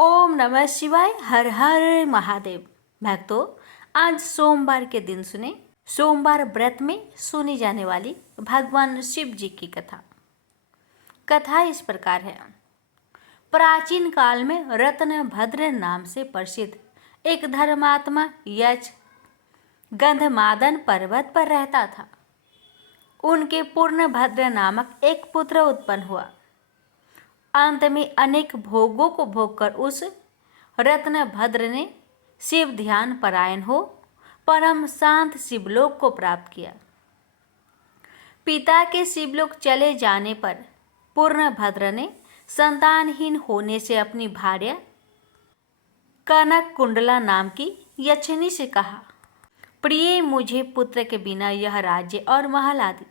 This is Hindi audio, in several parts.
ओम नमः शिवाय। हर हर महादेव। भक्तों, आज सोमवार के दिन सुने सोमवार व्रत में सुनी जाने वाली भगवान शिव जी की कथा। कथा इस प्रकार है। प्राचीन काल में रत्नभद्र नाम से प्रसिद्ध एक धर्मात्मा यक्ष गंधमादन पर्वत पर रहता था। उनके पूर्णभद्र नामक एक पुत्र उत्पन्न हुआ। अंत में अनेक भोगों को भोगकर उस रत्नभद्र ने शिव ध्यान परायण हो परम शांत शिवलोक को प्राप्त किया। पिता के शिवलोक चले जाने पर पूर्णभद्र ने संतानहीन होने से अपनी भार्या कनक कुंडला नाम की यक्षिणी से कहा, प्रिय, मुझे पुत्र के बिना यह राज्य और महल आदि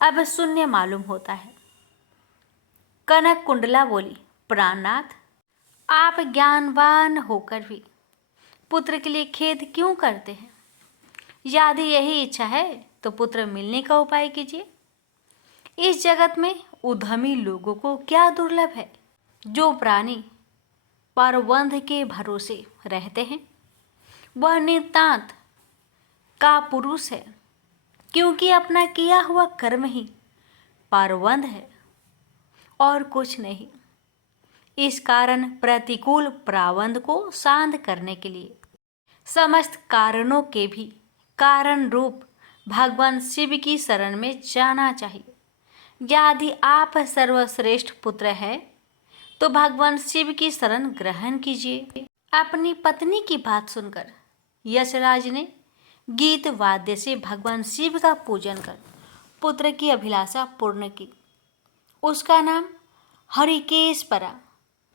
अब शून्य मालूम होता है। कनक कुंडला बोली, प्राणनाथ, आप ज्ञानवान होकर भी पुत्र के लिए खेद क्यों करते हैं? यदि यही इच्छा है तो पुत्र मिलने का उपाय कीजिए। इस जगत में उद्यमी लोगों को क्या दुर्लभ है। जो प्राणी परवंध के भरोसे रहते हैं वह नितांत का पुरुष है, क्योंकि अपना किया हुआ कर्म ही परवंध है और कुछ नहीं। इस कारण प्रतिकूल प्रावंध को शांत करने के लिए समस्त कारणों के भी कारण रूप भगवान शिव की शरण में जाना चाहिए। यदि आप सर्वश्रेष्ठ पुत्र है तो भगवान शिव की शरण ग्रहण कीजिए। अपनी पत्नी की बात सुनकर यशराज ने गीत वाद्य से भगवान शिव का पूजन कर पुत्र की अभिलाषा पूर्ण की। उसका नाम हरिकेश पड़ा।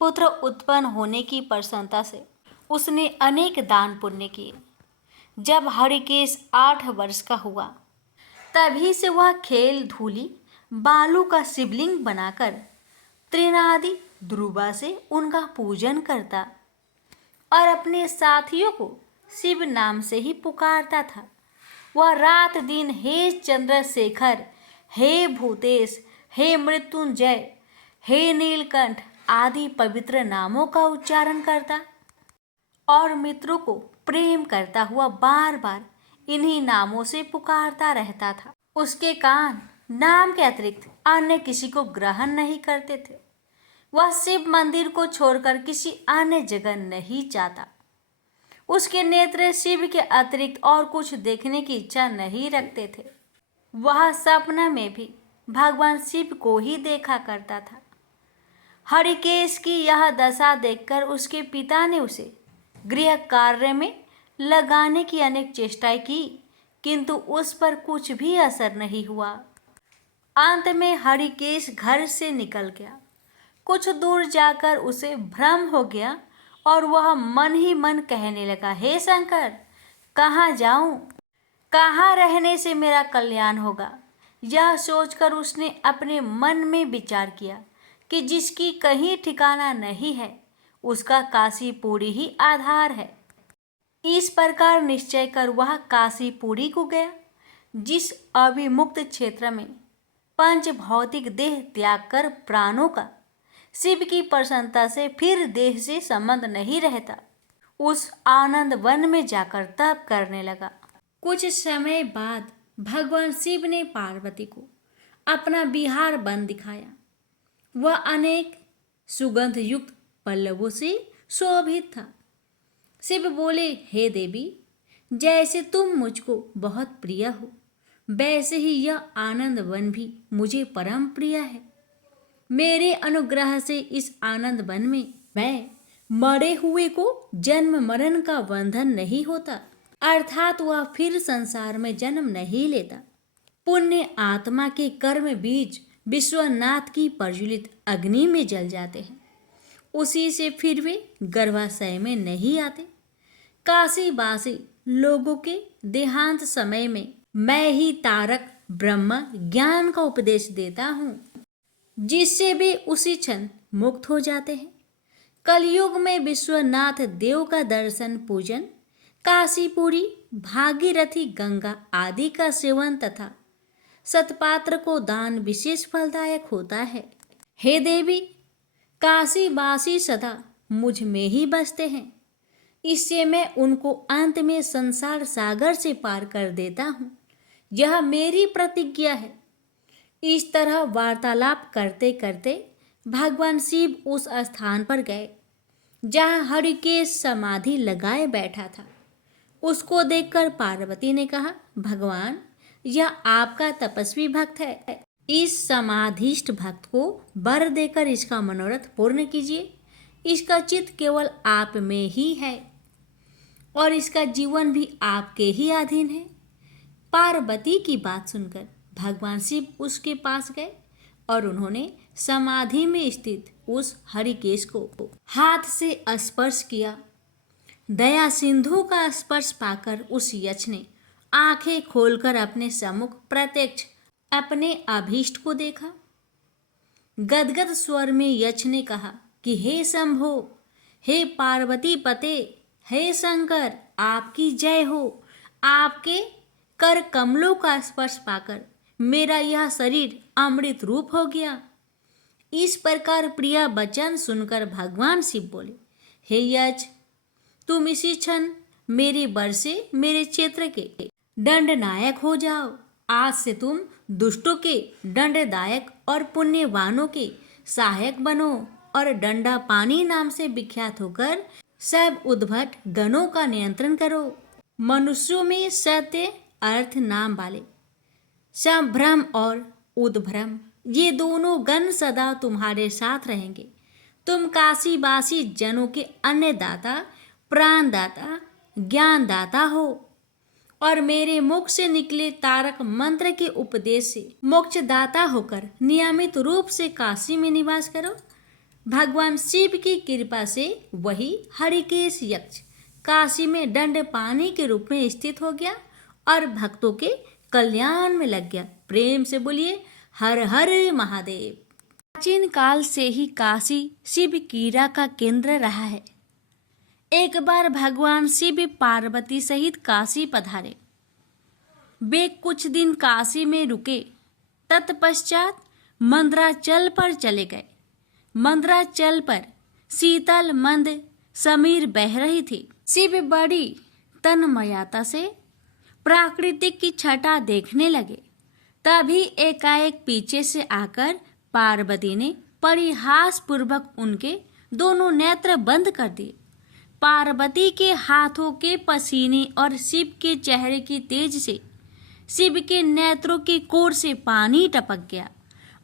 पुत्र उत्पन्न होने की प्रसन्नता से उसने अनेक दान पुण्य किए। जब हरिकेश 8 वर्ष का हुआ तभी से वह खेल धूली बालू का शिवलिंग बनाकर त्रिनादि ध्रुवा से उनका पूजन करता और अपने साथियों को शिव नाम से ही पुकारता था। वह रात दिन हे चंद्रशेखर, हे भूतेश, हे मृत्युंजय, हे नीलकंठ आदि पवित्र नामों का उच्चारण करता और मित्रों को प्रेम करता हुआ बार बार इन्हीं नामों से पुकारता रहता था। उसके कान नाम के अतिरिक्त अन्य किसी को ग्रहण नहीं करते थे। वह शिव मंदिर को छोड़कर किसी अन्य जगह नहीं जाता। उसके नेत्र शिव के अतिरिक्त और कुछ देखने की इच्छा नहीं रखते थे। वह सपना में भी भगवान शिव को ही देखा करता था। हरिकेश की यह दशा देखकर उसके पिता ने उसे गृह कार्य में लगाने की अनेक चेष्टाएं की, किंतु उस पर कुछ भी असर नहीं हुआ। अंत में हरिकेश घर से निकल गया। कुछ दूर जाकर उसे भ्रम हो गया और वह मन ही मन कहने लगा, हे शंकर, कहाँ जाऊं? कहाँ रहने से मेरा कल्याण होगा? यह सोचकर उसने अपने मन में विचार किया कि जिसकी कहीं ठिकाना नहीं है उसका काशीपुरी ही आधार है। इस प्रकार निश्चय कर वह काशीपुरी को गया, जिस अविमुक्त क्षेत्र में पंच भौतिक देह त्याग कर प्राणों का शिव की प्रसन्नता से फिर देह से संबंध नहीं रहता, उस आनंद वन में जाकर तप करने लगा। कुछ समय बाद भगवान शिव ने पार्वती को अपना विहार वन दिखाया। वह अनेक सुगंध युक्त पल्लवों से शोभित था। शिव बोले, हे देवी, जैसे तुम मुझको बहुत प्रिय हो वैसे ही यह आनंद वन भी मुझे परम प्रिय है। मेरे अनुग्रह से इस आनंद वन में मैं मरे हुए को जन्म मरण का बंधन नहीं होता, अर्थात वह फिर संसार में जन्म नहीं लेता। पुण्य आत्मा के कर्म बीज विश्वनाथ की प्रज्वलित अग्नि में जल जाते हैं, उसी से फिर वे गर्भाशय में नहीं आते। काशीवासी लोगों के देहांत समय में मैं ही तारक ब्रह्म ज्ञान का उपदेश देता हूँ, जिससे वे उसी क्षण मुक्त हो जाते हैं। कलयुग में विश्वनाथ देव का दर्शन पूजन, काशीपुरी, भागीरथी गंगा आदि का सेवन तथा सतपात्र को दान विशेष फलदायक होता है। हे देवी, काशीवासी सदा मुझ में ही बसते हैं। इससे मैं उनको अंत में संसार सागर से पार कर देता हूँ। यह मेरी प्रतिज्ञा है। इस तरह वार्तालाप करते करते भगवान शिव उस स्थान पर गए जहाँ हरिकेश समाधि लगाए बैठा था। उसको देखकर पार्वती ने कहा, भगवान, यह आपका तपस्वी भक्त है। इस समाधिष्ठ भक्त को वर देकर इसका मनोरथ पूर्ण कीजिए। इसका चित्त केवल आप में ही है और इसका जीवन भी आपके ही अधीन है। पार्वती की बात सुनकर भगवान शिव उसके पास गए और उन्होंने समाधि में स्थित उस हरिकेश को हाथ से स्पर्श किया। दया सिंधु का स्पर्श पाकर उस यक्ष ने आंखें खोलकर अपने सम्मुख प्रत्यक्ष अपने अभीष्ट को देखा। गदगद स्वर में यक्ष ने कहा कि हे शंभो, हे पार्वती पते, हे शंकर, आपकी जय हो। आपके कर कमलों का स्पर्श पाकर मेरा यह शरीर अमृत रूप हो गया। इस प्रकार प्रिया वचन सुनकर भगवान शिव बोले, हे यक्ष, तुम इसी क्षण मेरे वर से मेरे क्षेत्र के दंडनायक हो जाओ। आज से तुम दुष्टों के दंडदायक और पुण्यवानों के सहायक बनो और दंडा पानी नाम से विख्यात होकर सब उद्भट गणों का नियंत्रण करो। मनुष्यों में सत्य अर्थ नाम वाले संभ्रम और उद्भ्रम, ये दोनों गण सदा तुम्हारे साथ रहेंगे। तुम काशीवासी जनों के अन्नदाता, प्राणदाता, ज्ञानदाता हो और मेरे मुख से निकले तारक मंत्र के उपदेश से मोक्षदाता होकर नियमित रूप से काशी में निवास करो। भगवान शिव की कृपा से वही हरिकेश यक्ष काशी में दंड पानी के रूप में स्थित हो गया और भक्तों के कल्याण में लग गया। प्रेम से बोलिए हर हर महादेव। प्राचीन काल से ही काशी शिव कीड़ा का केंद्र रहा है। एक बार भगवान शिव पार्वती सहित काशी पधारे। वे कुछ दिन काशी में रुके। तत्पश्चात मंदराचल पर चले गए। मंदराचल पर शीतल मंद समीर बह रही थी। शिव बड़ी तन्मयता से प्राकृतिक की छटा देखने लगे। तभी एकाएक पीछे से आकर पार्वती ने परिहास पूर्वक उनके दोनों नेत्र बंद कर दिए। पार्वती के हाथों के पसीने और शिव के चेहरे की तेज से शिव के नेत्रों के कोर से पानी टपक गया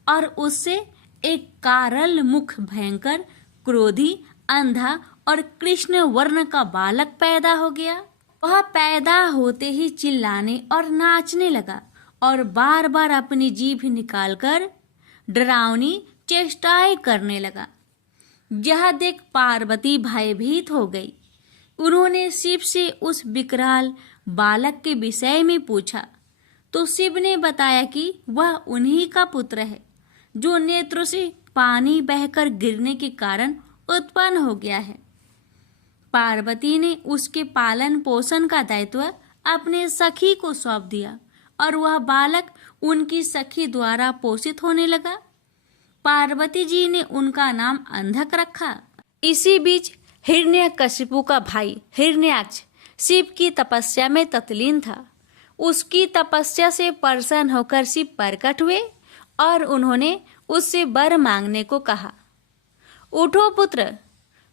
और उससे एक कारल मुख, भयंकर, क्रोधी, अंधा और कृष्ण वर्ण का बालक पैदा हो गया। वह पैदा होते ही चिल्लाने और नाचने लगा और बार बार अपनी जीभ निकालकर डरावनी चेष्टाएं करने लगा। यह देख पार्वती भयभीत हो गई। उन्होंने शिव से उस विकराल बालक के विषय में पूछा तो शिव ने बताया कि वह उन्हीं का पुत्र है जो नेत्रों से पानी बहकर गिरने के कारण उत्पन्न हो गया है। पार्वती ने उसके पालन पोषण का दायित्व अपने सखी को सौंप दिया और वह बालक उनकी सखी द्वारा पोषित होने लगा। पार्वती जी ने उनका नाम अंधक रखा। इसी बीच हिरण्यकशिपु का भाई हिरण्याक्ष शिव की तपस्या में तत्लीन था। उसकी तपस्या से प्रसन्न होकर शिव प्रकट हुए और उन्होंने उससे वर मांगने को कहा। उठो पुत्र,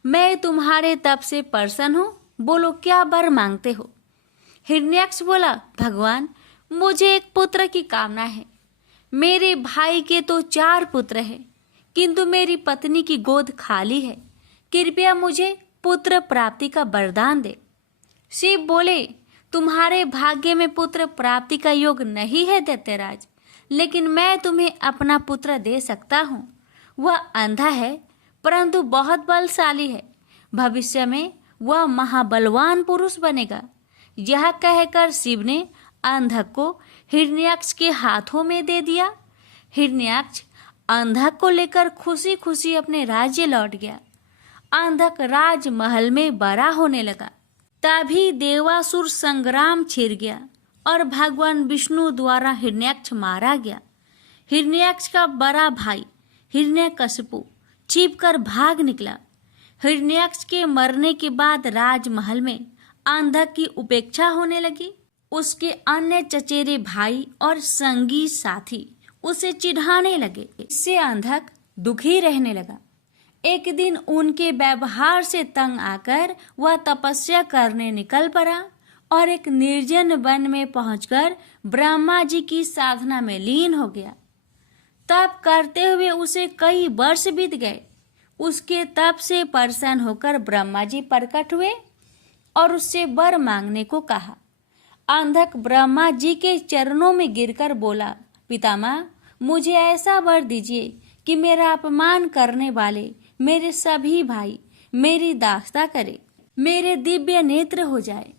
मैं तुम्हारे तप से प्रसन्न हूँ, बोलो क्या वर मांगते हो। हिरण्याक्ष बोला, भगवान, मुझे एक पुत्र की कामना है। मेरे भाई के तो 4 पुत्र हैं, किंतु मेरी पत्नी की गोद खाली है। कृपया मुझे पुत्र प्राप्ति का वरदान दे। शिव बोले, तुम्हारे भाग्य में पुत्र प्राप्ति का योग नहीं है दैत्यराज, लेकिन मैं तुम्हें अपना पुत्र दे सकता हूँ। वह अंधा है परंतु बहुत बलशाली है। भविष्य में वह महाबलवान पुरुष बनेगा। यह कहकर शिव ने अंधक को हिरण्याक्ष के हाथों में दे दिया। हिरण्याक्ष अंधक को लेकर खुशी खुशी अपने राज्य लौट गया। अंधक राजमहल में बड़ा होने लगा। तभी देवासुर संग्राम छिड़ गया और भगवान विष्णु द्वारा हिरण्याक्ष मारा गया। हिरण्याक्ष का बड़ा भाई हिरण्यकशिपु छिपकर भाग निकला। हिरण्यक्ष के मरने के बाद राजमहल में अंधक की उपेक्षा होने लगी। उसके अन्य चचेरे भाई और संगी साथी उसे चिढ़ाने लगे। इससे अंधक दुखी रहने लगा। एक दिन उनके व्यवहार से तंग आकर वह तपस्या करने निकल पड़ा और एक निर्जन वन में पहुंचकर ब्रह्मा जी की साधना में लीन हो गया। तप करते हुए उसे कई वर्ष बीत गए। उसके तप से प्रसन्न होकर ब्रह्मा जी प्रकट हुए और उससे वर मांगने को कहा। अंधक ब्रह्मा जी के चरणों में गिरकर बोला, पितामह, मुझे ऐसा वर दीजिए कि मेरा अपमान करने वाले मेरे सभी भाई मेरी दास्ता करे, मेरे दिव्य नेत्र हो जाए,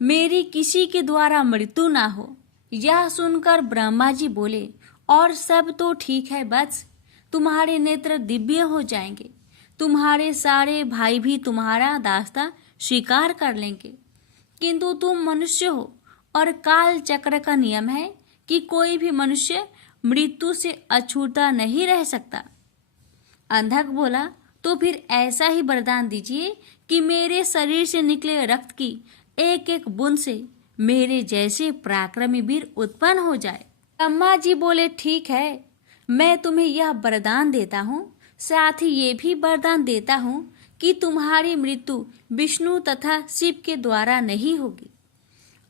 मेरी किसी के द्वारा मृत्यु ना हो। यह सुनकर ब्रह्मा जी बोले, और सब तो ठीक है बस, तुम्हारे नेत्र दिव्य हो जाएंगे, तुम्हारे सारे भाई भी तुम्हारा दास्ता स्वीकार कर लेंगे, किंतु तुम मनुष्य हो और काल चक्र का नियम है कि कोई भी मनुष्य मृत्यु से अछूता नहीं रह सकता। अंधक बोला, तो फिर ऐसा ही वरदान दीजिए कि मेरे शरीर से निकले रक्त की एक एक बूंद से मेरे जैसे पराक्रमी वीर उत्पन्न हो जाए। ब्रह्मा जी बोले, ठीक है, मैं तुम्हें यह वरदान देता हूँ, साथ ही ये भी वरदान देता हूँ कि तुम्हारी मृत्यु विष्णु तथा शिव के द्वारा नहीं होगी।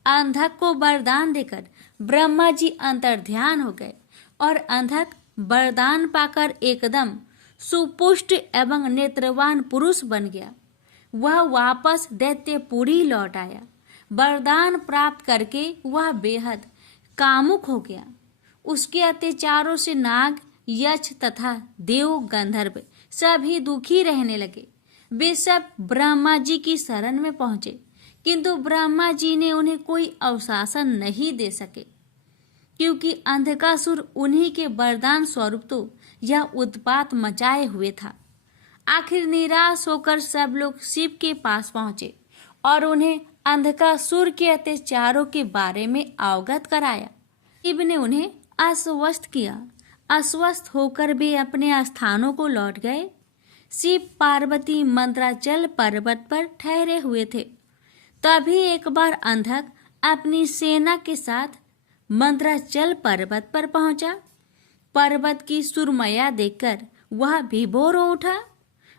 अंधक को वरदान देकर ब्रह्मा जी अंतर्ध्यान हो गए और अंधक वरदान पाकर एकदम सुपुष्ट एवं नेत्रवान पुरुष बन गया। वह वापस दैत्यपुरी लौट आया। वरदान प्राप्त करके वह बेहद कामुक हो गया। उसके अत्याचारों से नाग, यक्ष तथा देव गंधर्व सभी दुखी रहने लगे। वे सब ब्रह्मा जी की शरण में पहुंचे, किंतु ब्रह्मा जी ने उन्हें कोई अवशासन नहीं दे सके, क्योंकि अंधकासुर उन्हीं के वरदान स्वरूप तो यह उत्पात मचाए हुए था। आखिर निराश होकर सब लोग शिव के पास पहुंचे और उन्हें अंधकासुर के अत्याचारों के बारे में अवगत कराया। शिव ने उन्हें आश्वस्त किया। अस्वस्थ होकर वे अपने स्थानों को लौट गए। शिव पार्वती मंद्राचल पर्वत पर ठहरे हुए थे। तभी एक बार अंधक अपनी सेना के साथ मंद्राचल पर्वत पर पहुंचा। पर्वत की सुरमया देखकर वह विभोर हो उठा।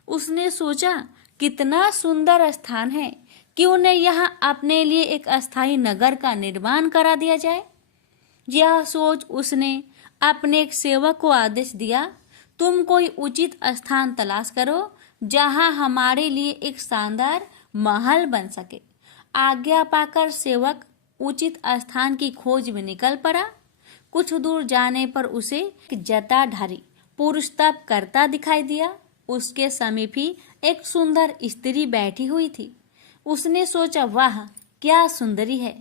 उसने सोचा, कितना सुंदर स्थान है, क्यों न यहाँ अपने लिए एक अस्थायी नगर का निर्माण करा दिया जाए। यह सोच उसने अपने एक सेवक को आदेश दिया, तुम कोई उचित स्थान तलाश करो जहाँ हमारे लिए एक शानदार महल बन सके। आज्ञा पाकर सेवक उचित स्थान की खोज में निकल पड़ा। कुछ दूर जाने पर उसे एक जटाधारी पुरुष तप करता दिखाई दिया। उसके समीप ही एक सुंदर स्त्री बैठी हुई थी। उसने सोचा, वाह क्या सुंदरी है,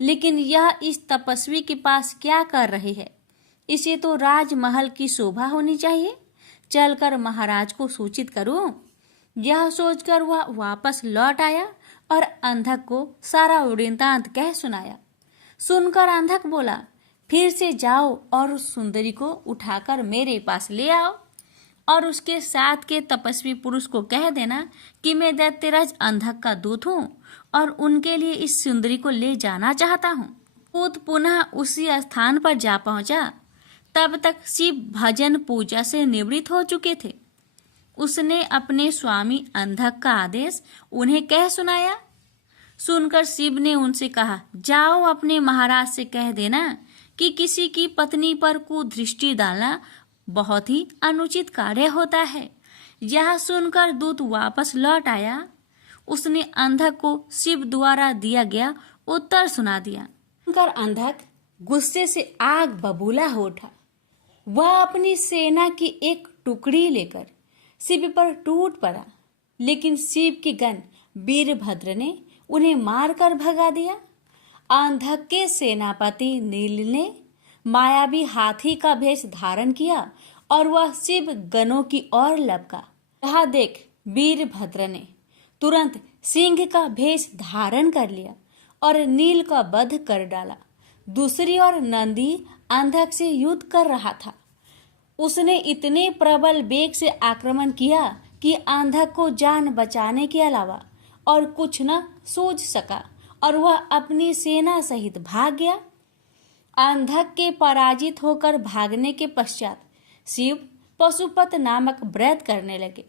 लेकिन यह इस तपस्वी के पास क्या कर रही है। इसे तो राजमहल की शोभा होनी चाहिए, चलकर महाराज को सूचित करूं। यह सोचकर वह वापस लौट आया और अंधक को सारा वृत्तांत कह सुनाया। सुनकर अंधक बोला, फिर से जाओ और उस सुंदरी को उठाकर मेरे पास ले आओ और उसके साथ के तपस्वी पुरुष को कह देना कि मैं दैत्यराज अंधक का दूत हूँ और उनके लिए इस सुंदरी को ले जाना चाहता हूँ। दूत पुनः उसी स्थान पर जा पहुंचा। तब तक शिव भजन पूजा से निवृत्त हो चुके थे। उसने अपने स्वामी अंधक का आदेश उन्हें कह सुनाया। सुनकर शिव ने उनसे कहा, जाओ अपने महाराज से कह देना कि किसी की पत्नी पर कुदृष्टि डालना बहुत ही अनुचित कार्य होता है। यह सुनकर दूत वापस लौट आया। उसने अंधक को शिव द्वारा दिया गया उत्तर सुना दिया। सुनकर अंधक गुस्से से आग बबूला हो उठा। वह अपनी सेना की एक टुकड़ी लेकर शिव पर टूट पड़ा, लेकिन शिव के गण वीरभद्र ने उन्हें मारकर भगा दिया। अंधक के सेनापति नील ने मायावी हाथी का भेष धारण किया और वह शिव गणों की ओर लपका। यह देख वीरभद्र ने तुरंत सिंह का भेष धारण कर लिया और नील का वध कर डाला। दूसरी ओर नंदी अंधक से युद्ध कर रहा था। उसने इतने प्रबल वेग से आक्रमण किया कि अंधक को जान बचाने के अलावा और कुछ न सूझ सका और वह अपनी सेना सहित भाग गया। अंधक के पराजित होकर भागने के पश्चात शिव पशुपत नामक व्रत करने लगे।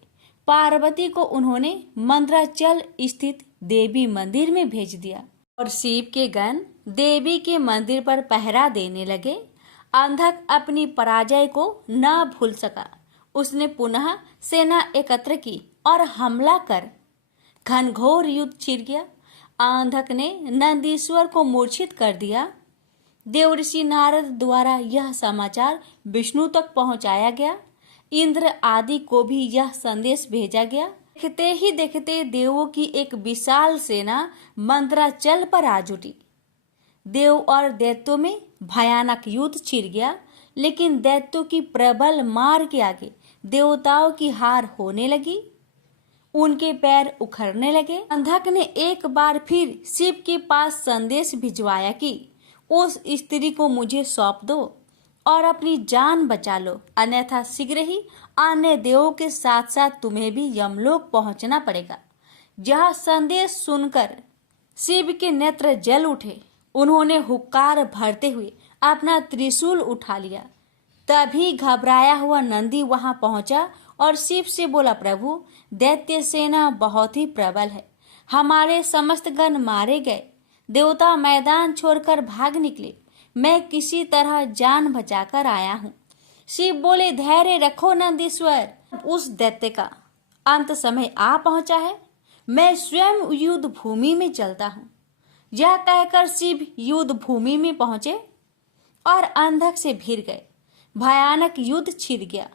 पार्वती को उन्होंने मंद्राचल स्थित देवी मंदिर में भेज दिया और शिव के गण देवी के मंदिर पर पहरा देने लगे। अंधक अपनी पराजय को न भूल सका। उसने पुनः सेना एकत्र की और हमला कर घनघोर युद्ध छिड़ गया। अंधक ने नंदीश्वर को मूर्छित कर दिया। देवर्षि नारद द्वारा यह समाचार विष्णु तक पहुंचाया गया। इंद्र आदि को भी यह संदेश भेजा गया। देखते ही देखते देवों की एक विशाल सेना मंद्राचल पर आ जुटी। देव और दैत्यों में भयानक युद्ध छिड़ गया, लेकिन दैत्यों की प्रबल मार के आगे देवताओं की हार होने लगी। उनके पैर उखड़ने लगे। अंधक ने एक बार फिर शिव के पास संदेश भिजवाया कि उस स्त्री को मुझे सौंप दो और अपनी जान बचा लो, अन्यथा शीघ्र ही अन्य देवों के साथ साथ तुम्हें भी यमलोक पहुंचना पड़ेगा। यह संदेश सुनकर शिव के नेत्र जल उठे। उन्होंने हुक्कार भरते हुए अपना त्रिशूल उठा लिया। तभी घबराया हुआ नंदी वहां पहुंचा और शिव से बोला, प्रभु, दैत्य सेना बहुत ही प्रबल है। हमारे समस्त गण मारे गए। देवता मैदान छोड़कर भाग निकले। मैं किसी तरह जान बचाकर आया हूँ। शिव बोले, धैर्य रखो नंदीश्वर, उस दैत्य का अंत समय आ पहुंचा है। मैं स्वयं युद्ध भूमि में चलता हूँ। यह कहकर शिव युद्ध भूमि में पहुंचे और अंधक से भिड़ गए। भयानक युद्ध छिड़ गया।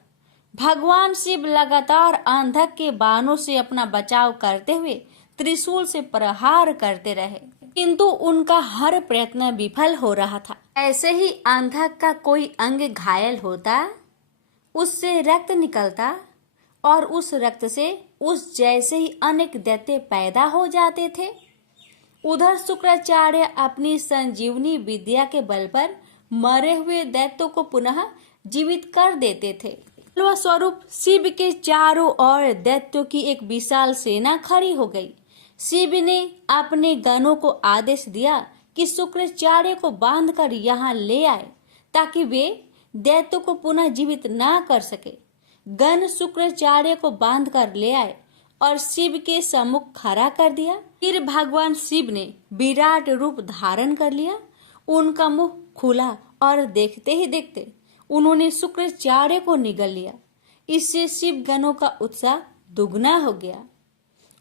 भगवान शिव लगातार अंधक के बाणों से अपना बचाव करते हुए त्रिशूल से प्रहार करते रहे, किंतु उनका हर प्रयत्न विफल हो रहा था। ऐसे ही अंधक का कोई अंग घायल होता, उससे रक्त निकलता और उस रक्त से उस जैसे ही अनेक दैत्य पैदा हो जाते थे। उधर शुक्राचार्य अपनी संजीवनी विद्या के बल पर मरे हुए दैत्यों को पुनः जीवित कर देते थे। स्वरूप शिव के चारों ओर दैत्यों की एक विशाल सेना खड़ी हो गई। शिव ने अपने गणों को आदेश दिया कि शुक्राचार्य को बांधकर यहाँ ले आए, ताकि वे दैत्यों को पुनः जीवित ना कर सके। गण शुक्राचार्य को बांधकर ले आए और शिव के सम्मुख खड़ा कर दिया। फिर भगवान शिव ने विराट रूप धारण कर लिया। उनका मुख खुला और देखते ही देखते उन्होंने शुक्राचार्य को निगल लिया। इससे शिव गणों का उत्साह दुगना हो गया।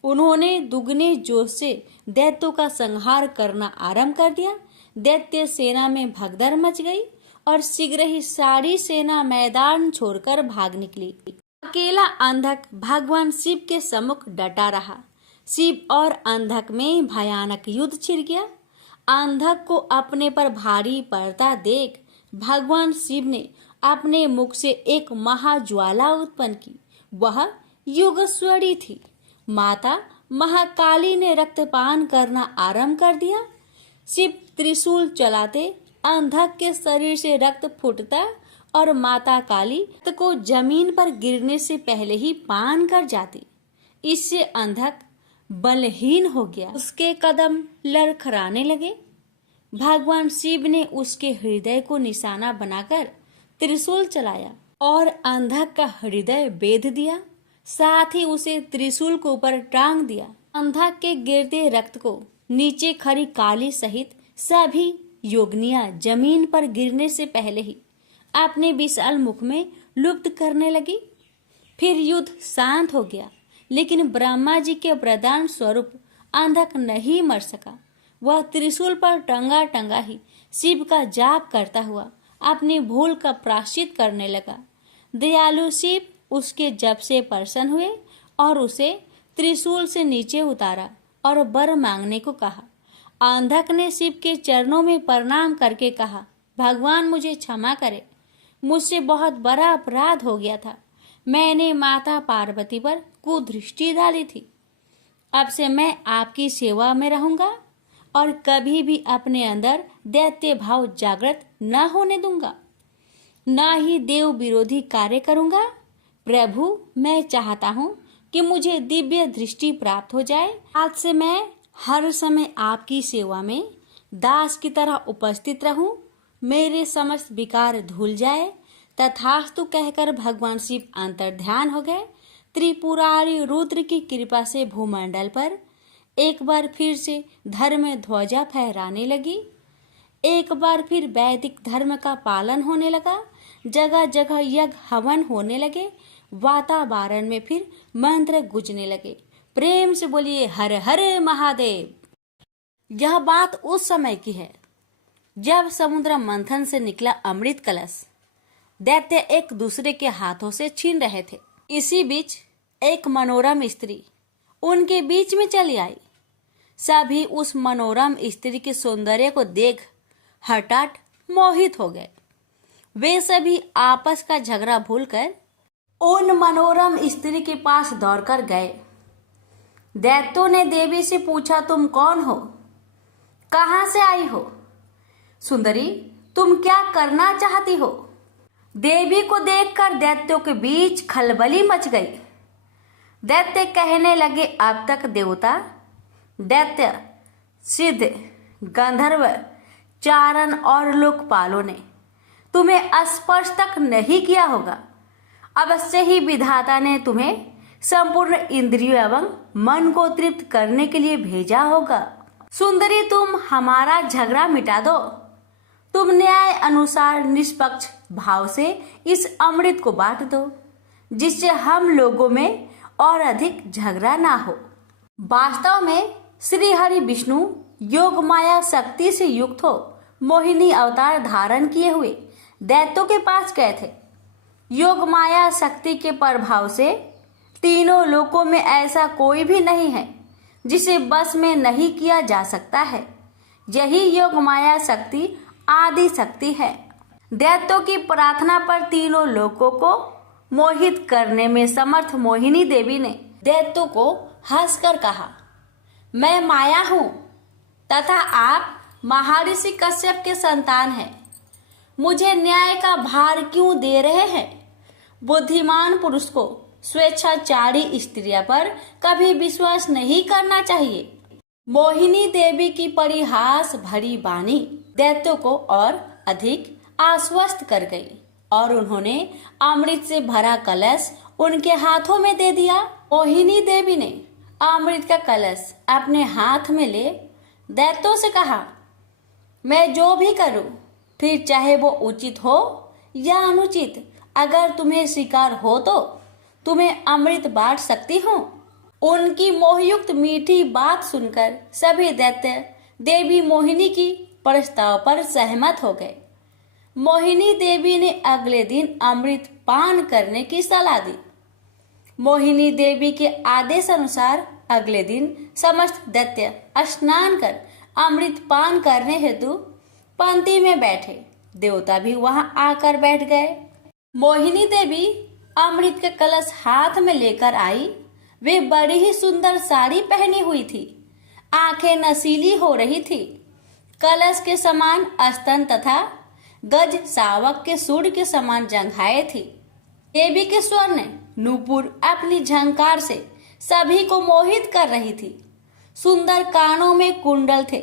उन्होंने दुगने जोश से दैत्यों का संहार करना आरंभ कर दिया। दैत्य सेना में भगदड़ मच गई और शीघ्र ही सारी सेना मैदान छोड़कर भाग निकली। अकेला अंधक भगवान शिव के सम्मुख डटा रहा। शिव और अंधक में भयानक युद्ध छिड़ गया। अंधक को अपने पर भारी पड़ता देख भगवान शिव ने अपने मुख से एक महाज्वाला उत्पन्न की। वह योगेश्वरी थी। माता महाकाली ने रक्तपान करना आरंभ कर दिया। शिव त्रिशूल चलाते अंधक के शरीर से रक्त फूटता और माता काली रक्त को जमीन पर गिरने से पहले ही पान कर जाती। इससे अंधक बलहीन हो गया। उसके कदम लड़खड़ाने लगे। भगवान शिव ने उसके हृदय को निशाना बनाकर त्रिशूल चलाया और अंधक का हृदय बेध दिया। साथ ही उसे त्रिशूल के ऊपर टांग दिया। अंधक के गिरते रक्त को नीचे खड़ी काली सहित सभी योगिनियां जमीन पर गिरने से पहले ही अपने विशाल मुख में लुप्त करने लगी। फिर युद्ध शांत हो गया, लेकिन ब्रह्मा जी के वरदान स्वरूप अंधक नहीं मर सका। वह त्रिशूल पर टंगा टंगा ही शिव का जाप करता हुआ अपनी भूल का प्रायश्चित करने लगा। दयालु शिव उसके जप से प्रसन्न हुए और उसे त्रिशूल से नीचे उतारा और वर मांगने को कहा। अंधक ने शिव के चरणों में प्रणाम करके कहा, भगवान मुझे क्षमा करे, मुझसे बहुत बड़ा अपराध हो गया था। मैंने माता पार्वती पर कुदृष्टि डाली थी। अब से मैं आपकी सेवा में रहूंगा और कभी भी अपने अंदर दैत्य भाव जागृत न होने दूंगा, न ही देव विरोधी कार्य करूंगा। प्रभु, मैं चाहता हूँ कि मुझे दिव्य दृष्टि प्राप्त हो जाए। आज से मैं हर समय आपकी सेवा में दास की तरह उपस्थित रहूं, मेरे समस्त विकार धुल जाए। तथास्तु कहकर भगवान शिव अंतर्ध्यान हो गए। त्रिपुरारी रुद्र की कृपा से भूमंडल पर एक बार फिर से धर्म ध्वजा फहराने लगी। एक बार फिर वैदिक धर्म का पालन होने लगा। जगह जगह यज्ञ हवन होने लगे। वातावरण में फिर मंत्र गूंजने लगे। प्रेम से बोलिए हर हर महादेव। यह बात उस समय की है जब समुद्र मंथन से निकला अमृत कलश दैत्य एक दूसरे के हाथों से छीन रहे थे। इसी बीच एक मनोरम स्त्री उनके बीच में चली आई। सभी उस मनोरम स्त्री के सौंदर्य को देख हठात मोहित हो गए। वे सभी आपस का झगड़ा भूलकर उन मनोरम स्त्री के पास दौड़कर गए। दैत्यों ने देवी से पूछा, तुम कौन हो, कहां से आई हो? सुंदरी, तुम क्या करना चाहती हो? देवी को देखकर दैत्यों के बीच खलबली मच गई। दैत्य कहने लगे, अब तक देवता, दैत्य, सिद्ध, गंधर्व, चारण और लोकपालों ने तुम्हें स्पर्श तक नहीं किया होगा। अवश्य ही विधाता ने तुम्हें संपूर्ण इंद्रियों एवं मन को तृप्त करने के लिए भेजा होगा। सुंदरी, तुम हमारा झगड़ा मिटा दो। तुम न्याय अनुसार निष्पक्ष भाव से इस अमृत को बांट दो, जिससे हम लोगों में और अधिक झगड़ा ना हो। वास्तव में श्री हरि विष्णु योग माया शक्ति से युक्त हो मोहिनी अवतार धारण किए हुए दैत्यों के पास गए थे। योग माया शक्ति के प्रभाव से तीनों लोकों में ऐसा कोई भी नहीं है जिसे बस में नहीं किया जा सकता है। यही योग माया शक्ति आदि शक्ति है। दैत्यों की प्रार्थना पर तीनों लोकों को मोहित करने में समर्थ मोहिनी देवी ने दैत्यों को हंसकर कहा, मैं माया हूं तथा आप महर्षि कश्यप के संतान हैं। मुझे न्याय का भार क्यों दे रहे हैं? बुद्धिमान पुरुष को स्वेच्छाचारी स्त्रियों पर कभी विश्वास नहीं करना चाहिए। मोहिनी देवी की परिहास भरी वाणी दैत्यों को और अधिक आश्वस्त कर गई और उन्होंने अमृत से भरा कलश उनके हाथों में दे दिया। मोहिनी देवी ने अमृत का कलश अपने हाथ में ले दैत्यों से कहा, मैं जो भी करूं, फिर चाहे वो उचित हो या अनुचित, अगर तुम्हें स्वीकार हो तो तुम्हें अमृत बांट सकती हूँ। उनकी मोहयुक्त मीठी बात सुनकर सभी दैत्य देवी मोहिनी की प्रस्ताव पर सहमत हो गए। मोहिनी देवी ने अगले दिन अमृत पान करने की सलाह दी। मोहिनी देवी के आदेश अनुसार अगले दिन समस्त दैत्य स्नान कर अमृत पान करने हेतु पंक्ति में बैठे। देवता भी वहां आकर बैठ गए। मोहिनी देवी अमृत का कलश हाथ में लेकर आई। वे बड़ी ही सुंदर साड़ी पहनी हुई थी। आंखें नशीली हो रही थी। कलश के समान स्तन तथा गज सावक के सूर्य के समान जंघाएं थी। देवी के स्वर्ण नूपुर अपनी झंकार से सभी को मोहित कर रही थी। सुंदर कानों में कुंडल थे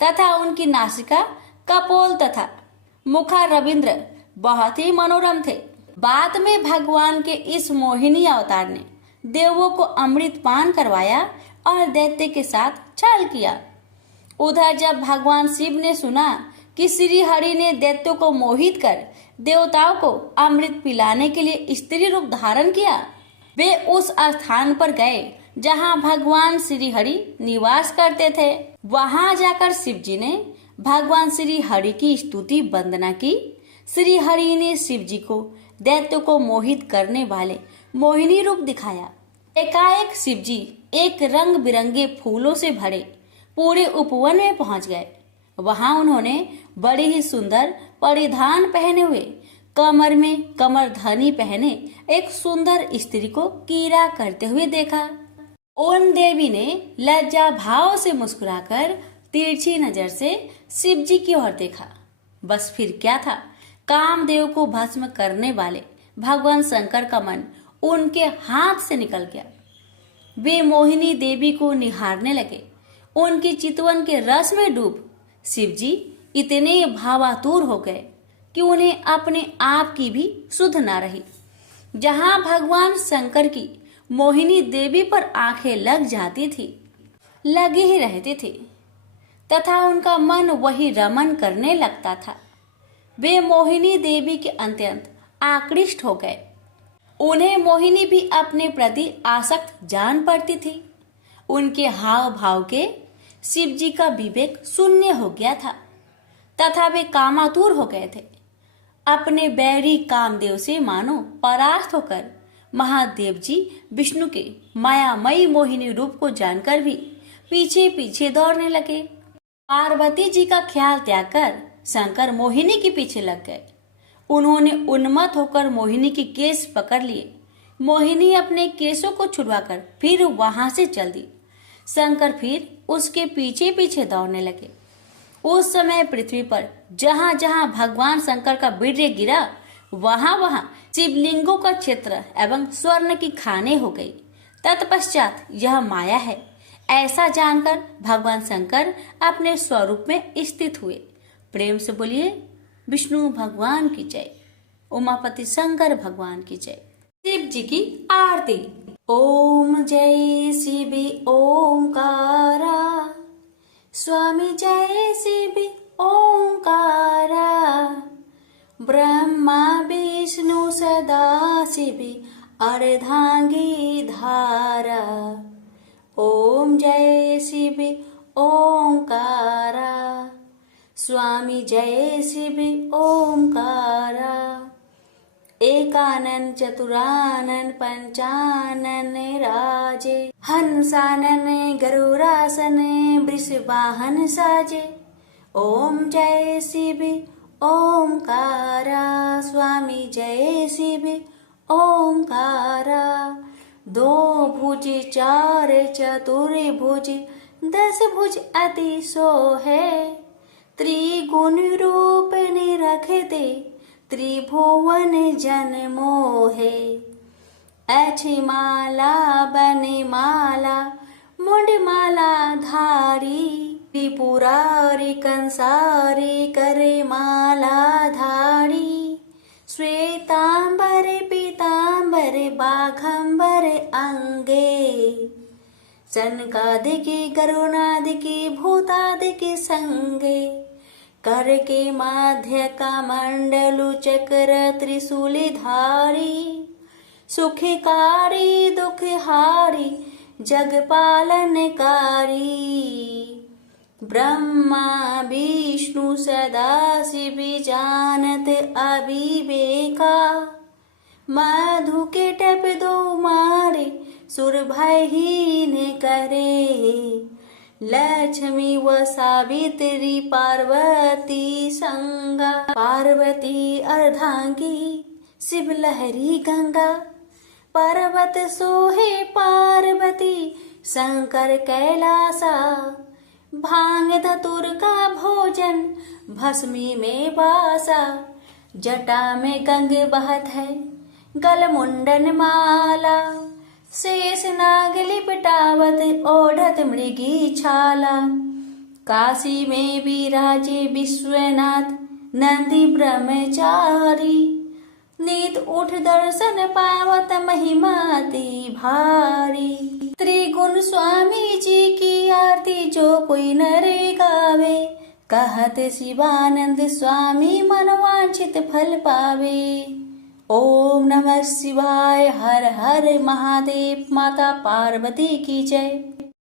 तथा उनकी नासिका कपोल तथा मुखा रविंद्र बहुत ही मनोरम थे। बाद में भगवान के इस मोहिनी अवतार ने देवों को अमृत पान करवाया और दैत्य के साथ छल किया। उधर जब भगवान शिव ने सुना कि श्री हरि ने दैत्यों को मोहित कर देवताओं को अमृत पिलाने के लिए स्त्री रूप धारण किया, वे उस स्थान पर गए जहां भगवान श्री हरि निवास करते थे। वहां जाकर शिव जी ने भगवान श्री हरि की स्तुति वंदना की। श्री हरि ने शिव जी को दैत्यों को मोहित करने वाले मोहिनी रूप दिखाया। एकाएक शिव जी एक रंग बिरंगे फूलों से भरे पूरे उपवन में पहुंच गए। वहां उन्होंने बड़ी ही सुंदर परिधान पहने हुए, कमर में कमरधनी पहने एक सुंदर स्त्री को कीड़ा करते हुए देखा। उन देवी ने लज्जा भाव से मुस्कुराकर तिरछी नजर से शिव जी की ओर देखा। बस फिर क्या था, कामदेव को भस्म करने वाले भगवान शंकर का मन उनके हाथ से निकल गया। वे मोहिनी देवी को निहारने लगे। उनकी चितवन के रस में डूब शिवजी इतने भावातुर हो गए कि उन्हें अपने आप की भी सुध ना रही। जहां भगवान शंकर की मोहिनी देवी पर आंखें लग जाती थी, लगे ही रहते थे तथा उनका मन वही रमन करने लगता था। वे मोहिनी देवी के अत्यंत आकृष्ट हो गए। उन्हें मोहिनी भी अपने प्रति आसक्त जान पड़ती थी। उनके हाव भाव के शिवजी का विवेक शून्य हो गया था तथा वे कामातुर हो गए थे। अपने बैरी कामदेव से मानो परास्त होकर महादेव जी विष्णु के मायामयी मोहिनी रूप को जानकर भी पीछे पीछे दौड़ने लगे। पार्वती जी का ख्याल त्याग कर शंकर मोहिनी के पीछे लग गए। उन्होंने उन्मत्त होकर मोहिनी के केस पकड़ लिए। मोहिनी अपने केसों को छुड़वाकर फिर वहां से चल दी। शंकर फिर उसके पीछे पीछे दौड़ने लगे। उस समय पृथ्वी पर जहां जहां भगवान शंकर का वीर्य गिरा, वहां वहां शिवलिंगों का क्षेत्र एवं स्वर्ण की खाने हो गई। तत्पश्चात यह माया है ऐसा जानकर भगवान शंकर अपने स्वरूप में स्थित हुए। प्रेम से बोलिए विष्णु भगवान की जय, उमापति शंकर भगवान की जय। शिव जी की आरती। ओम जय शिव ओंकारा, स्वामी जय शिव ओंकारा, ब्रह्मा विष्णु सदा शिव अर्धांगी धारा। ओम जय शिव ओंकारा, स्वामी जय शिव ओंकारा। एकानन चतुरानन पंचानन राजे, हंसानन गरुड़ासन वृषवाहन साजे। ओम जय शिव ओंकारा, स्वामी जय शिव ओंकारा। दो भुज चार चतुर्भुज, 10 भुज अति सोहे। त्रिगुण रूप निरखते, त्रिभुवन जन मोहे। ऐछि माला बने माला, मुंड माला धारी। त्रिपुरारी कंसारी करे माला धारी। श्वेतांबर पीतांबर बाघंबर अंगे। सनकादिकी गरुणादिकी भूतादिकी संगे। कर के माध्य का मंडलु चक्र त्रिशूली धारी। सुखकारी दुखहारी जगपालनकारी। ब्रह्मा विष्णु सदा शिव जानत अविवेका। मधु के टप दो मारे, सुर भयहीन करे। लक्ष्मी व सावित्री पार्वती संगा। पार्वती अर्धांगी, शिव लहरी गंगा। पर्वत सोहे पार्वती, शंकर कैलासा। भांग धतुर का भोजन, भस्मी में वासा। जटा में गंग बहत है, गल मुंडन माला। शेष नाग लिपटावत, ओढ़त मृगी छाला। काशी में विराजे विश्वनाथ, नंदी ब्रह्मचारी। नीत उठ दर्शन पावत, महिमाति भारी। त्रिगुण स्वामी जी की आरती, जो कोई नरे गावे। कहत शिवानंद स्वामी, मनवांछित फल पावे। ओम नमः शिवाय। हर हर महादेव। माता पार्वती की जय।